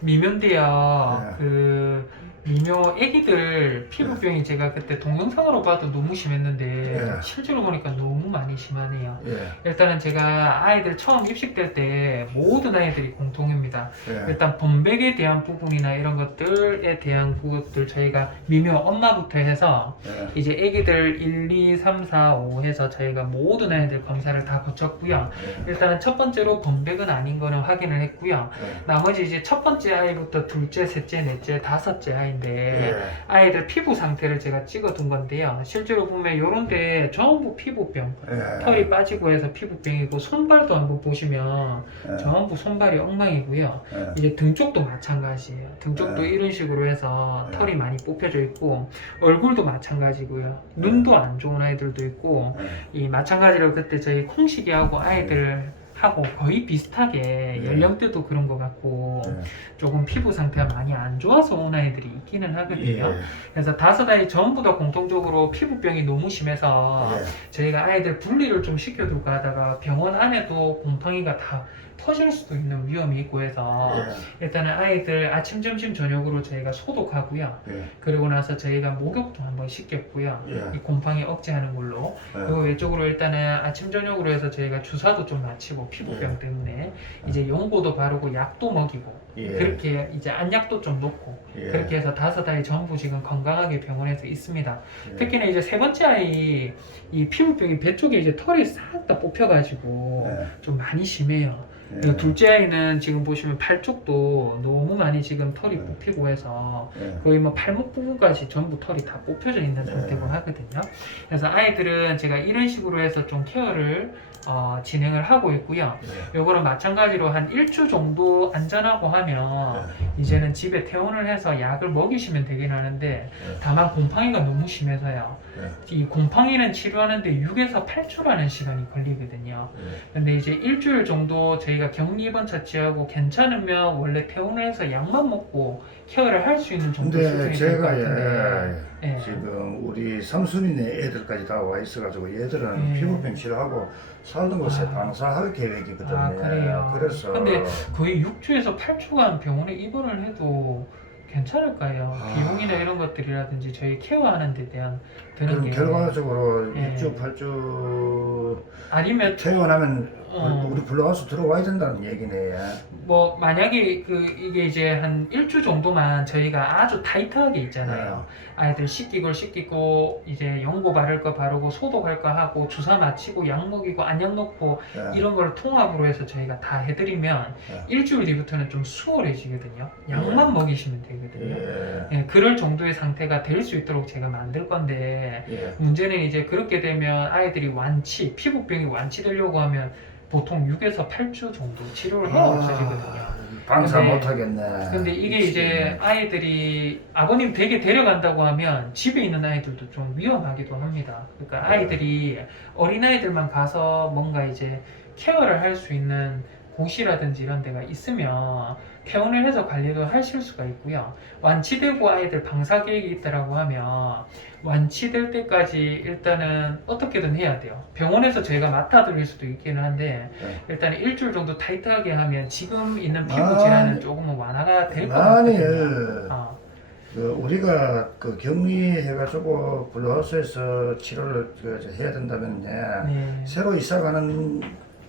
미묘인데요. 예. 그 미묘 애기들 피부병이 제가 그때 동영상으로 봐도 너무 심했는데 예. 실제로 보니까 너무 많이 심하네요. 예. 일단은 제가 아이들 처음 입식될 때 모든 아이들이 공통입니다. 예. 일단 범백에 대한 부분이나 이런 것들에 대한 부분들 저희가 미묘 엄마부터 해서 예. 이제 애기들 1, 2, 3, 4, 5 해서 저희가 모든 아이들 검사를 다 거쳤고요. 예. 일단은 첫 번째로 범백은 아닌 거는 확인을 했고요. 예. 나머지 이제 첫 번째 아이부터 둘째, 셋째, 넷째, 다섯째 아이인데 예. 아이들 피부 상태를 제가 찍어둔 건데요. 실제로 보면 요런데 전부 피부병, 예. 털이 빠지고 해서 피부병이고 손발도 한번 보시면 예. 전부 손발이 엉망이고요. 예. 이제 등 쪽도 마찬가지예요. 등 쪽도 네. 이런 식으로 해서 네. 털이 많이 뽑혀져 있고 얼굴도 마찬가지고요. 눈도 안 좋은 아이들도 있고 예. 이 마찬가지로 그때 저희 콩식이하고 아이들 하고 거의 비슷하게 네. 연령대도 그런 것 같고 예. 조금 피부 상태가 많이 안 좋아서 온 아이들이 있기는 하거든요. 예. 그래서 다섯 아이 전부 다 공통적으로 피부병이 너무 심해서 예. 저희가 아이들 분리를 좀 시켜둘까 하다가 병원 안에도 곰팡이가 다 터질 수도 있는 위험이 있고 해서 일단은 아이들 아침, 점심, 저녁으로 저희가 소독하고요. 예. 그리고 나서 저희가 목욕도 한번 시켰고요. 예. 이 곰팡이 억제하는 걸로. 그리고 외적으로 일단은 아침, 저녁으로 해서 저희가 주사도 좀 맞히고 피부병 때문에 이제 연고도 바르고 약도 먹이고 예. 그렇게 이제 안약도 좀 놓고 예. 그렇게 해서 다섯 아이 전부 지금 건강하게 병원에서 있습니다. 예. 특히나 이제 세 번째 아이 이 피부병이 배 쪽에 이제 털이 싹 다 뽑혀가지고 예. 좀 많이 심해요. 예. 그리고 둘째 아이는 지금 보시면 팔 쪽도 너무 많이 지금 털이 네. 뽑히고 해서 예. 거의 뭐 팔목 부분까지 전부 털이 다 뽑혀져 있는 네. 상태고 하거든요. 그래서 아이들은 제가 이런 식으로 해서 좀 케어를 진행을 하고 있고요. 예. 요거는 마찬가지로 한 1주 정도 안전하고 하면 이제는 집에 퇴원을 해서 약을 먹이시면 되긴 하는데 다만 곰팡이가 너무 심해서요. 이 곰팡이는 치료하는데 6에서 8주라는 시간이 걸리거든요. 근데 이제 일주일 정도 저희가 격리 입원 처치하고 괜찮으면 원래 퇴원을 해서 약만 먹고 케어를 할 수 있는 정도 근데 수준이 될 것 제가 같은데 예. 지금 우리 삼순이네 애들까지 다 와 있어가지고 얘들은 예. 피부병 치료하고 살던 곳에 아. 방사할 계획이거든요. 아, 그래요? 그래서 근데 거의 6주에서 8주간 병원에 입원을 해도 괜찮을까요? 아. 비용이나 이런 것들이라든지 저희 케어하는 데 대한 드는 그럼 게 결과적으로 예. 6주, 8주 아니면 퇴원하면 어. 우리 불러와서 들어와야 된다는 얘기네. 뭐 만약에 이게 이제 한 1주 정도만 저희가 아주 타이트하게 있잖아요. 아이들 씻기고 이제 연고 바를 거 바르고 소독할 거 하고 주사 맞히고 약 먹이고 안약 놓고 이런 걸 통합으로 해서 저희가 다 해드리면 일주일 뒤부터는 좀 수월해지거든요. 약만 먹이시면 되거든요. 예, 그럴 정도의 상태가 될 수 있도록 제가 만들 건데 문제는 이제 그렇게 되면 아이들이 피부병이 완치되려고 하면 보통 6에서 8주 정도 치료를 하고 없어지거든요. 방사 근데- 못하겠네. 근데 이게 이제 아이들이 아버님 댁에 데려간다고 하면 집에 있는 아이들도 좀 위험하기도 합니다. 그러니까 아이들이 어린아이들만 가서 뭔가 이제 케어를 할 수 있는 곳이라든지 이런 데가 있으면 퇴원을 해서 관리도 하실 수가 있고요. 완치되고 아이들 방사 계획이 있다라고 하면 완치될 때까지 일단은 어떻게든 해야 돼요. 병원에서 저희가 맡아드릴 수도 있기는 한데 일단 일주일 정도 타이트하게 하면 지금 있는 피부 질환은 조금은 완화가 될 것 같거든요. 만일 어, 우리가 격리해가지고 블루하우스에서 치료를 해야 된다면 네, 새로 이사가는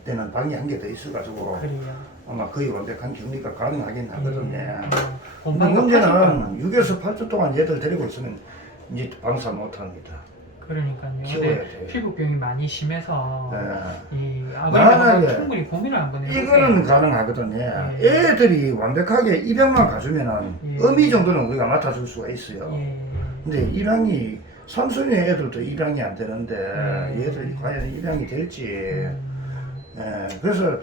때는 방이 한 개 더 있어가지고 그래요. 아마 거의 완벽한 격리가 가능하긴 하거든요. 근데 건강이 문제는 6에서 8주 동안 얘들 데리고 있으면 이제 방사 못합니다. 그러니까요. 키워야 근데 돼요. 피부병이 많이 심해서 이 만약에 아버님하고 충분히 고민을 한번 해보세요. 이거는 가능하거든요. 예. 애들이 완벽하게 입양만 가주면은 예. 어미 정도는 우리가 맡아줄 수가 있어요. 예. 근데 입양이 삼순이 애들도 입양이 안 되는데 예. 얘들 과연 입양이 될지. 음, 그래서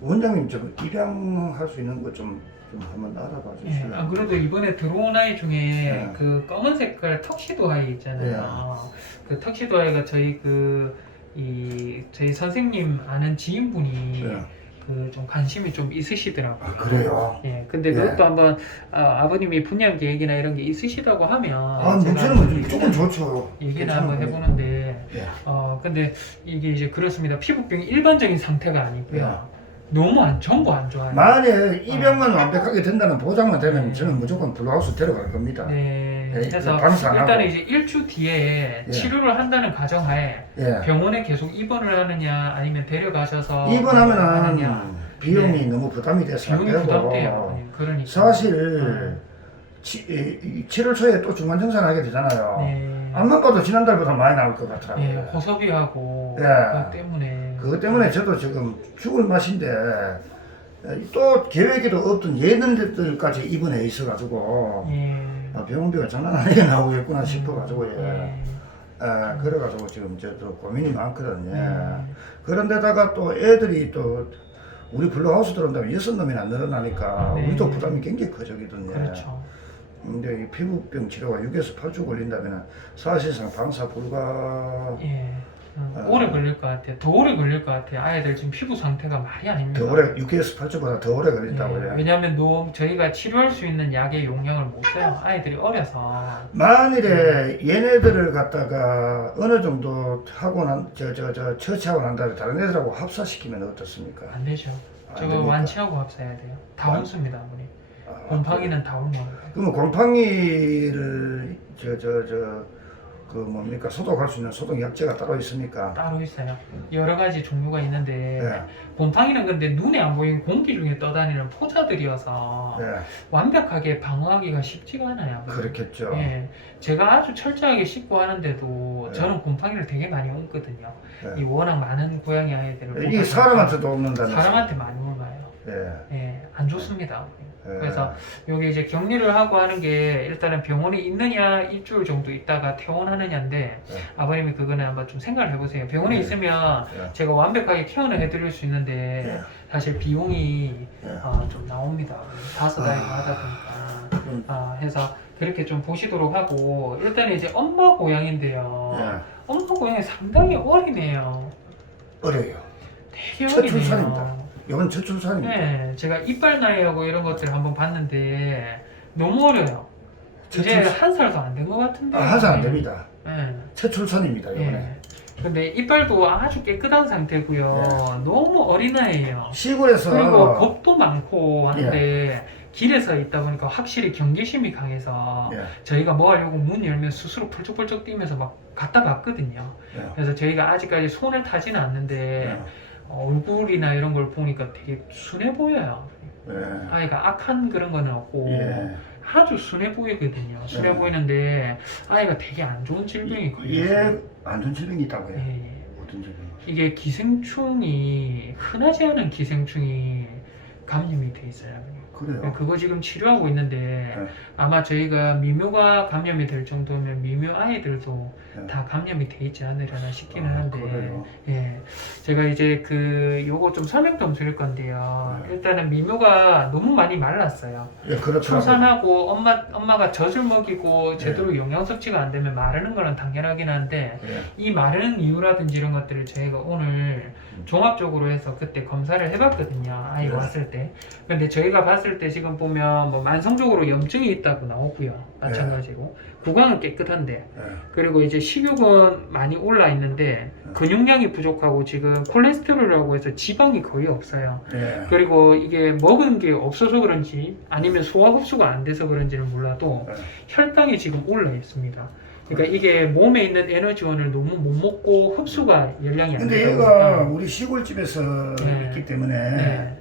원장님 좀 입양할 수 있는 거 좀 한번 알아봐 예, 주시면. 안 그래도 이번에 들어온 아이 중에 예. 그 검은 색깔 턱시도 아이 있잖아요. 그 턱시도 아이가 저희 저희 선생님 아는 지인분이 예. 좀 관심이 좀 있으시더라고요. 아, 그래요? 예, 근데 예. 그것도 한번 아버님이 분양 계획이나 이런 게 있으시다고 하면 제가 문제는 조금 좋죠. 얘기는 한번 해보는데 예. 근데 이게 이제 그렇습니다. 피부병이 일반적인 상태가 아니고요. 전부 안 좋아요. 만약에 입양만 완벽하게 된다는 보장만 되면 저는 무조건 블루하우스 데려갈 겁니다. 네. 예, 그래서 방사 안 일단은 하고. 이제 일주 뒤에 예. 치료를 한다는 가정하에 예. 병원에 계속 입원을 하느냐 아니면 데려가셔서 입원하면은 하느냐. 비용이 네. 너무 부담이 돼서 안 비용이 되고 부담돼요. 그러니까 사실 이 7월 초에 또 중간 정산하게 되잖아요. 네. 암만 봐도 지난달보다 많이 나올 것 같더라고요. 네, 호섭이하고 예. 그것 때문에 그것 때문에 저도 지금 죽을 맛인데 또 계획에도 없던 예능들까지 입원해 있어가지고 예. 병원비가 장난 아니게 나오겠구나 싶어가지고 예. 그래가지고 지금 저도 고민이 많거든요. 예. 그런데다가 또 애들이 또 우리 블루하우스 들어온다면 6놈이나 늘어나니까 네. 우리도 부담이 굉장히 커지거든요. 그렇죠. 근데 이 피부병 치료가 6에서 8주 걸린다면 사실상 방사 불가. 예. 오래 걸릴 것 같아요. 더 오래 걸릴 것 같아요. 아이들 지금 피부 상태가 말이 아닙니다. 더 오래 6에서 8주보다 더 오래 걸린다고 예. 해요. 왜냐하면 저희가 치료할 수 있는 약의 용량을 못 써요. 아이들이 어려서. 만일에 얘네들을 갖다가 어느 정도 하고 처치하고 난 다음에 다른 애들하고 합사시키면 어떻습니까? 안 되죠. 안 저거 됩니까? 완치하고 합사해야 돼요. 다 완- 옮습니다, 아무리. 아, 곰팡이는 다 옮어요. 그러면 곰팡이를 그 뭡니까 소독할 수 있는 소독 약제가 따로 있습니까? 따로 있어요. 여러 가지 종류가 있는데 네. 곰팡이는 근데 눈에 안 보이는 공기 중에 떠다니는 포자들이어서 네, 완벽하게 방어하기가 쉽지가 않아요. 그렇겠죠. 예, 제가 아주 철저하게 씻고 하는데도 네. 저는 곰팡이를 되게 많이 옮거든요. 네. 이 워낙 많은 고양이 아이들을 이게 보다 사람한테도 없는다는. 보니까 사람한테 많이 옮아요. 예. 예, 안 좋습니다. 예. 그래서 여기 이제 격리를 하고 하는 게 일단은 병원에 있느냐 일주일 정도 있다가 퇴원하느냐인데 네. 아버님이 그거는 한번 좀 생각을 해보세요. 병원에 네. 있으면 예. 제가 완벽하게 케어는 해드릴 수 있는데 예. 사실 비용이 예. 좀 나옵니다. 5달이고 하다 보니까 해서 그렇게 좀 보시도록 하고 일단 이제 엄마 고양인데요. 예. 엄마 고양이 상당히 어리네요. 어려요. 되게 첫 어리네요. 출산입니다. 이건 첫 출산입니다. 네, 제가 이빨 나이하고 이런 것들을 한번 봤는데 너무 어려요. 이제 첫 한 살도 안 된 것 같은데. 한살 안 됩니다. 네. 첫 출산입니다. 이번에. 예. 근데 이빨도 아주 깨끗한 상태고요. 너무 어린아이예요. 시골에서 그리고 겁도 많고 하는데 길에서 있다 보니까 확실히 경계심이 강해서 예. 저희가 뭐 하려고 문 열면 스스로 펄쩍펄쩍 뛰면서 막 갖다 봤거든요. 예. 그래서 저희가 아직까지 손을 타지는 않는데 예. 얼굴이나 이런 걸 보니까 되게 순해 보여요. 예. 아이가 악한 그런 거는 없고 예. 아주 순해 보이거든요. 순해 예. 보이는데 아이가 되게 안 좋은 질병이 걸렸어요. 안 좋은 질병이 있다고요? 예. 어떤 질병이? 이게 기생충이 흔하지 않은 기생충이 감염이 돼 있어요. 그래요. 그거 지금 치료하고 있는데 네. 아마 저희가 미묘가 감염이 될 정도면 미묘 아이들도 네. 다 감염이 돼 있지 않으려나 싶기는 한데 그래요. 예, 제가 이제 요거 좀 설명 좀 드릴 건데요. 네. 일단은 미묘가 너무 많이 말랐어요. 예, 그렇더라고요. 출산하고 엄마가 젖을 먹이고 제대로 영양 섭취가 안 되면 마르는 거는 당연하긴 한데 예. 이 마르는 이유라든지 이런 것들을 저희가 오늘 종합적으로 해서 그때 검사를 해봤거든요. 아이 네. 왔을 때. 근데 저희가 봤을 때 지금 보면 뭐 만성적으로 염증이 있다고 나오고요. 마찬가지고 구강은 깨끗한데 예. 그리고 이제 식욕은 많이 올라 있는데 근육량이 부족하고 지금 콜레스테롤이라고 해서 지방이 거의 없어요. 예. 그리고 이게 먹은 게 없어서 그런지 아니면 소화 흡수가 안 돼서 그런지는 몰라도 예. 혈당이 지금 올라 있습니다. 그러니까 이게 몸에 있는 에너지원을 너무 못 먹고 흡수가 열량이 안 근데 되다 얘가 보니까 우리 시골집에서 네. 있기 때문에 네.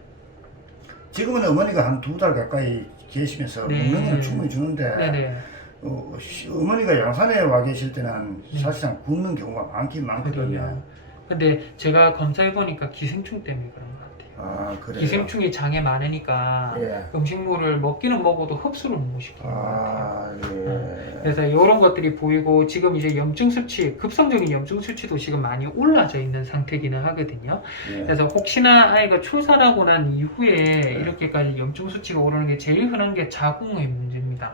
지금은 어머니가 한 2달 가까이 계시면서 네. 먹는 건 충분히 주는데 네네. 어머니가 양산에 와 계실 때는 네. 사실상 굶는 경우가 많긴 많거든요. 근데 제가 검사해 보니까 기생충 때문에 그런 것 같아요. 아, 그래요? 기생충이 장에 많으니까 예. 음식물을 먹기는 먹어도 흡수를 못 시키는 것 같아요. 아, 예. 그래서 이런 것들이 보이고 지금 이제 염증 수치, 급성적인 염증 수치도 지금 많이 올라져 있는 상태기는 하거든요. 예. 그래서 혹시나 아이가 출산하고 난 이후에 이렇게까지 염증 수치가 오르는 게 제일 흔한 게 자궁의 문제입니다.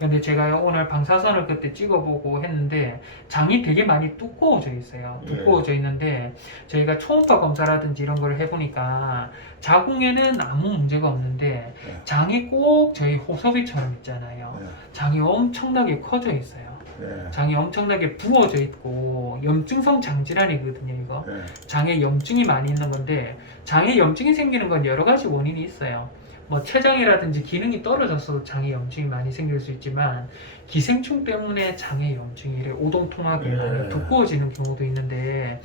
근데 제가 오늘 방사선을 그때 찍어보고 했는데 장이 되게 많이 두꺼워져 있어요. 두꺼워져 있는데 저희가 초음파 검사라든지 이런 걸 해보니까 자궁에는 아무 문제가 없는데 장이 꼭 저희 호섭이처럼 있잖아요. 장이 엄청나게 커져 있어요. 예. 장이 엄청나게 부어져 있고 염증성 장질환이거든요. 이거 예. 장에 염증이 많이 있는 건데 장에 염증이 생기는 건 여러 가지 원인이 있어요. 뭐 췌장이라든지 기능이 떨어져서 장에 염증이 많이 생길 수 있지만 기생충 때문에 장에 염증이 이렇게 오동통하게 많이 두꺼워지는 경우도 있는데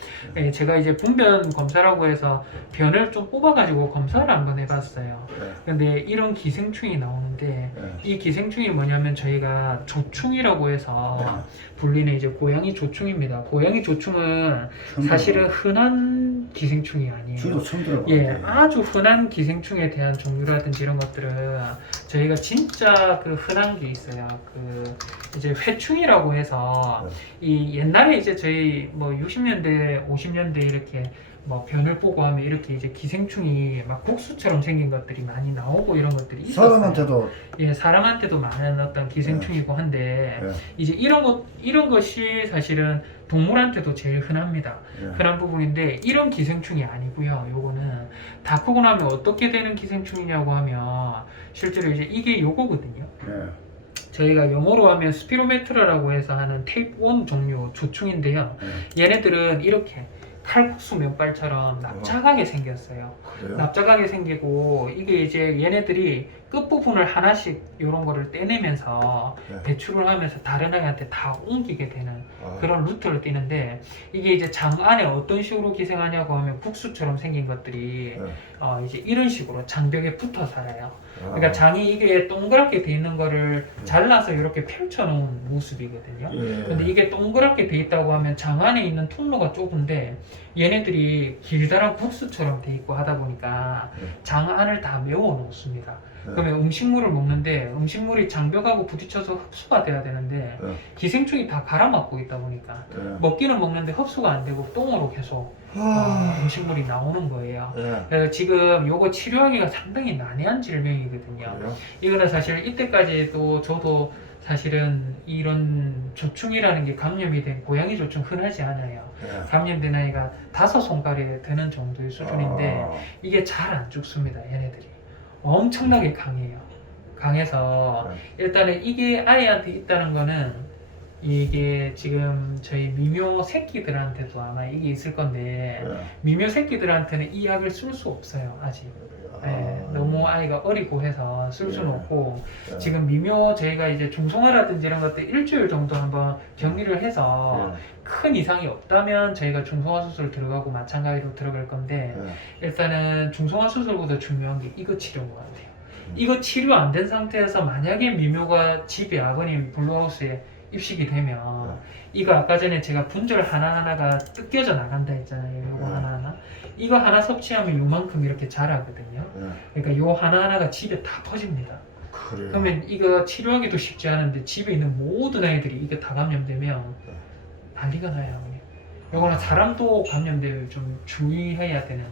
제가 이제 분변 검사라고 해서 변을 좀 뽑아가지고 검사를 한번 해봤어요. 근데 이런 기생충이 나오는데 이 기생충이 뭐냐면 저희가 조충이라고 해서 불리는 이제 고양이 조충입니다. 고양이 조충은 사실은 흔한 기생충이 아니에요. 저도 처음 들어봤어요. 예, 아주 흔한 기생충에 대한 종류라든지 이런 것들은 저희가 진짜 그 흔한 게 있어요. 그 이제 회충이라고 해서 이 옛날에 이제 저희 뭐 60년대, 50년대 이렇게 뭐 변을 보고 하면 이렇게 이제 기생충이 막 국수처럼 생긴 것들이 많이 나오고 이런 것들이 있었어요. 사람한테도 예, 사람한테도 많은 어떤 기생충이고 한데 이제 이런 것이 사실은 동물한테도 제일 흔합니다. 흔한 부분인데 이런 기생충이 아니고요. 요거는 다 크고 나면 어떻게 되는 기생충이냐고 하면 실제로 이제 이게 요거거든요. 저희가 영어로 하면 스피로메트라라고 해서 하는 테이프 1 종류 조충인데요. 얘네들은 이렇게 칼국수 면발처럼 납작하게 생겼어요. 그래요? 납작하게 생기고 이게 이제 얘네들이 끝부분을 하나씩 이런 거를 떼내면서 배출을 하면서 다른 아이한테 다 옮기게 되는 그런 루트를 띠는데 이게 이제 장 안에 어떤 식으로 기생하냐고 하면 국수처럼 생긴 것들이 이제 이런 식으로 장벽에 붙어 살아요. 그러니까 장이 이게 동그랗게 돼 있는 거를 잘라서 이렇게 펼쳐 놓은 모습이거든요. 근데 이게 동그랗게 돼 있다고 하면 장 안에 있는 통로가 좁은데 얘네들이 길다란 국수처럼 돼 있고 하다 보니까 장 안을 다 메워 놓습니다. 그러면 음식물을 먹는데 음식물이 장벽하고 부딪혀서 흡수가 돼야 되는데 기생충이 다 갈아막고 있다 보니까 먹기는 먹는데 흡수가 안 되고 똥으로 계속 음식물이 나오는 거예요. 그래서 지금 요거 치료하기가 상당히 난해한 질병이거든요. 이거는 사실 이때까지도 저도 사실은 이런 조충이라는 게 감염이 된 고양이 조충 흔하지 않아요. 감염된 아이가 5손가락에 드는 정도의 수준인데 이게 잘 안 죽습니다. 얘네들이 엄청나게 강해요. 강해서 일단은 이게 아이한테 있다는 거는 이게 지금 저희 미묘 새끼들한테도 아마 이게 있을 건데 미묘 새끼들한테는 이 약을 쓸 수 없어요. 아직. 너무 아이가 어리고 해서 쓸 수는 없고 지금 미묘 저희가 이제 중성화라든지 이런 것들 일주일 정도 한번 격리를 해서 큰 이상이 없다면 저희가 중성화 수술 들어가고 마찬가지로 들어갈 건데 일단은 중성화 수술보다 중요한 게 이거 치료인 것 같아요. 이거 치료 안 된 상태에서 만약에 미묘가 집에 아버님 블루하우스에 입식이 되면 이거 아까 전에 제가 분절 하나하나가 뜯겨져 나간다 했잖아요. 요거 하나하나 이거 하나 섭취하면 요만큼 이렇게 자라거든요. 그러니까 요 하나하나가 집에 다 퍼집니다. 그러면 이거 치료하기도 쉽지 않은데 집에 있는 모든 아이들이 이게 다 감염되면 난리가 나요. 요거는 사람도 감염되면 좀 주의해야 되는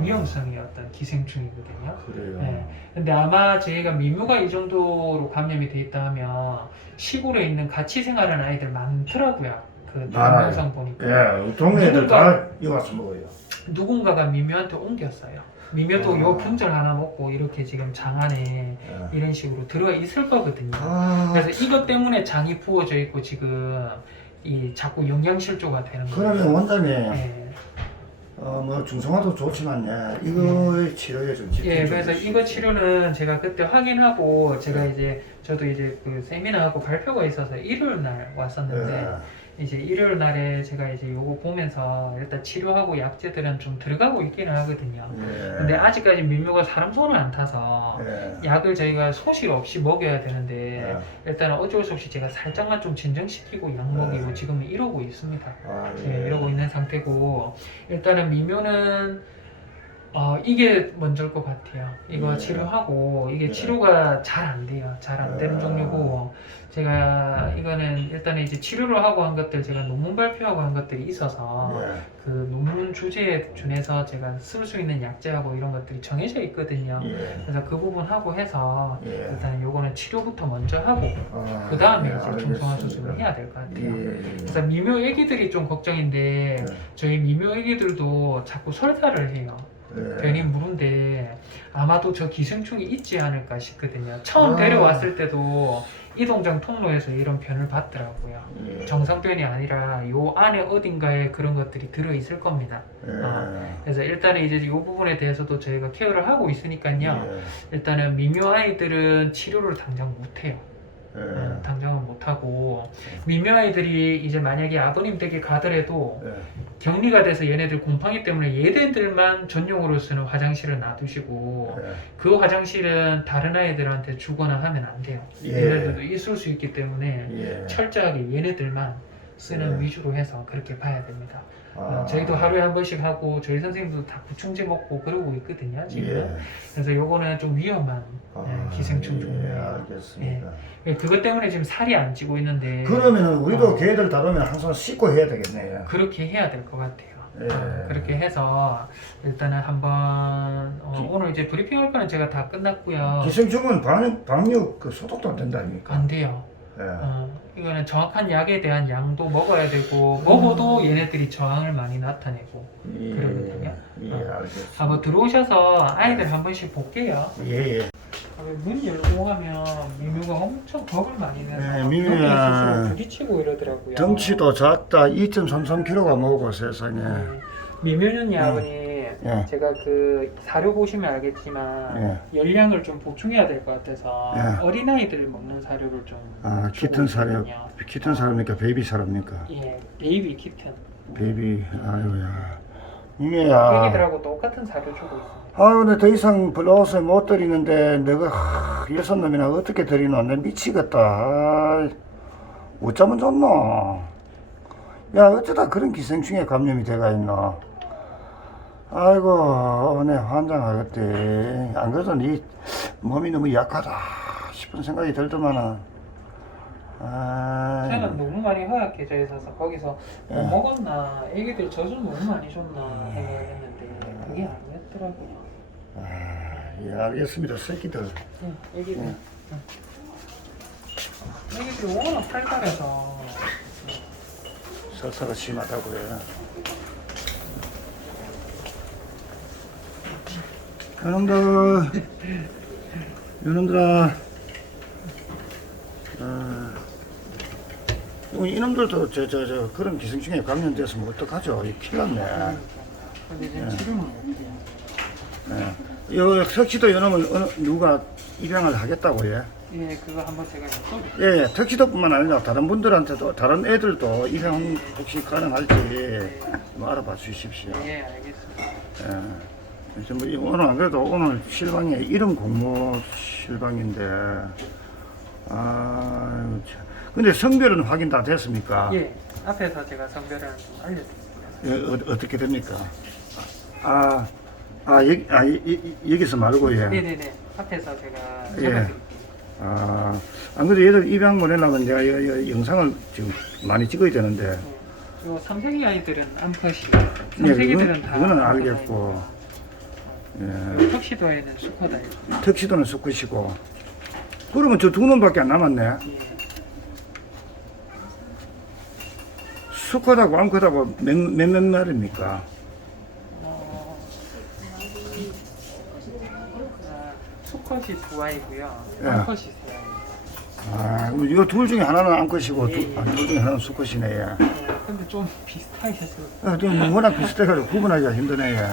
위험성의 어떤 기생충이거든요. 그래요. 근데 아마 저희가 미묘가 이 정도로 감염이 돼 있다 하면 시골에 있는 같이 생활하는 아이들 많더라고요. 그 영상 보니까. 동네 애들 다 이거 와서 먹어요. 누군가가 미묘한테 옮겼어요. 미묘도 요 분절 하나 먹고 이렇게 지금 장 안에 이런 식으로 들어가 있을 거거든요. 그래서 이것 때문에 장이 부어져 있고 지금 이 자꾸 영양실조가 되는 거예요. 그러면 원장님 뭐 중성화도 좋지만 이거의 치료에 좀 집중 좀 그래서 해주시죠. 이거 치료는 제가 그때 확인하고 제가 이제 저도 이제 그 세미나하고 발표가 있어서 일요일 날 왔었는데 이제 일요일 날에 제가 이제 요거 보면서 일단 치료하고 약제들은 좀 들어가고 있기는 하거든요. 근데 아직까지 미묘가 사람 손을 안 타서 약을 저희가 소실 없이 먹여야 되는데 일단은 어쩔 수 없이 제가 살짝만 좀 진정시키고 약 먹이고 지금은 이러고 있습니다. 이러고 있는 상태고 일단은 미묘는 이게 먼저일 것 같아요. 이거 치료하고 이게 치료가 잘 안 돼요. 잘 안 되는 종류고 제가 이거는 일단은 이제 치료를 하고 한 것들 제가 논문 발표하고 한 것들이 있어서 그 논문 주제에 준해서 제가 쓸 수 있는 약제하고 이런 것들이 정해져 있거든요. 그래서 그 부분 하고 해서 일단 요거는 치료부터 먼저 하고 그 다음에 이제 중성화 수술을 해야 될 것 같아요. 그래서 미묘 애기들이 좀 걱정인데 저희 미묘 애기들도 자꾸 설사를 해요. 예. 변이 무른데 아마도 저 기생충이 있지 않을까 싶거든요. 처음 아. 데려왔을 때도 이동장 통로에서 이런 변을 봤더라고요. 예. 정상변이 아니라 요 안에 어딘가에 그런 것들이 들어있을 겁니다. 예. 그래서 일단은 이제 이 부분에 대해서도 저희가 케어를 하고 있으니까요. 예. 일단은 미묘 아이들은 치료를 당장 못해요. 예. 당장은 못하고 미묘 아이들이 이제 만약에 아버님 댁에 가더라도 예. 격리가 돼서 얘네들 곰팡이 때문에 얘네들만 전용으로 쓰는 화장실을 놔두시고 예. 그 화장실은 다른 아이들한테 주거나 하면 안 돼요. 예. 얘네들도 있을 수 있기 때문에 예. 철저하게 얘네들만 쓰는 예. 위주로 해서 그렇게 봐야 됩니다. 아. 저희도 하루에 한 번씩 하고 저희 선생님도 다 구충제 먹고 그러고 있거든요 지금. 예. 그래서 요거는 좀 위험한 기생충 예, 종류예요. 알겠습니다. 그것 때문에 지금 살이 안 찌고 있는데 그러면은 우리도 어. 개들 다루면 항상 씻고 해야 되겠네요. 그렇게 해야 될 것 같아요. 예. 그렇게 해서 일단은 한번 오늘 이제 브리핑 할 거는 제가 다 끝났고요. 기생충은 방역 그 소독도 안 된다 아닙니까? 안 돼요. 예. 이거는 정확한 약에 대한 양도 먹어야 되고 먹어도 얘네들이 저항을 많이 나타내고 예. 그러거든요. 예, 알겠습니다. 한번 들어오셔서 아이들 한 번씩 볼게요. 예, 예. 문 열고 하면 미묘가 엄청 겁을 많이 내서 네, 미묘야. 스스로 부딪히고 이러더라고요. 덩치도 작다. 2.33kg가 먹고 세상에. 미묘는요, 아버님, 예. 제가 그 사료 보시면 알겠지만 열량을 좀 보충해야 될 것 같아서 예. 어린아이들 먹는 사료를 좀 아, 주고 키튼 사료. 있거든요. 키튼 사료입니까? 베이비 사료입니까? 예, 베이비 키튼. 베이비. 아유야. 미묘야. 애기들하고 똑같은 사료 주고 있습니다. 아유, 근데 더 이상 블라우스에 못 드리는데 내가 여섯 놈이나 어떻게 드리노? 내 미치겠다. 아이, 어쩌면 좋노? 야, 어쩌다 그런 기생충에 감염이 돼가 있노? 아이고, 내 환장하겠대. 안 그래도 네 몸이 너무 약하다 싶은 생각이 들더만은. 아, 저는 너무 많이 허약해져 있어서 거기서 뭐 예. 먹었나, 애기들 젖을 너무 많이 줬나 생각했는데 그게 아니었더라고요. 예, 알겠습니다. 새끼들. 애기들. 예. 애기들이 워낙 활발해서 설사가 심하다고요. 이놈들아, 이놈들도 그런 기생충에 감염됐으면 어떡하죠? 이 큰일 났네. 근데 지금 치료는 못해요. 예. 요 턱시도 이놈은 누가 입양을 하겠다고 예. 예, 그거 한번 제가 여쭤볼게요. 예, 턱시도뿐만 아니라 다른 분들한테도 다른 애들도 입양 혹시 가능할지 뭐 알아봐 주십시오. 예, 알겠습니다. 예. 뭐 오늘 안 그래도 오늘 실방에 이름 공모 실방인데 아 근데 성별은 확인 다 됐습니까? 예, 앞에서 제가 성별을 좀 알려드릴게요. 예, 어떻게 됩니까? 여기서 말고 예. 네네네, 앞에서 제가 예. 적어드릴게요. 안 그래도 얘들 입양 보내려면 내가 영상을 지금 많이 찍어야 되는데 요 3세기 아이들은 암컷이, 네, 3세기들은 다 그거는 암컷 알겠고 아이고. 예. 턱시도에는 수컷아이고. 턱시도는 수컷이고 그러면 저 두 놈밖에 안 남았네. 예. 수컷하고 암컷하고 몇 마리입니까? 수컷이 2아이고요. 예. 암컷이 3아이. 이거 둘 중에 하나는 암컷이고 예, 예. 둘 중에 하나는 수컷이네. 예. 근데 좀 비슷하게 해서 좀 워낙 비슷해가지고 구분하기가 힘드네. 예.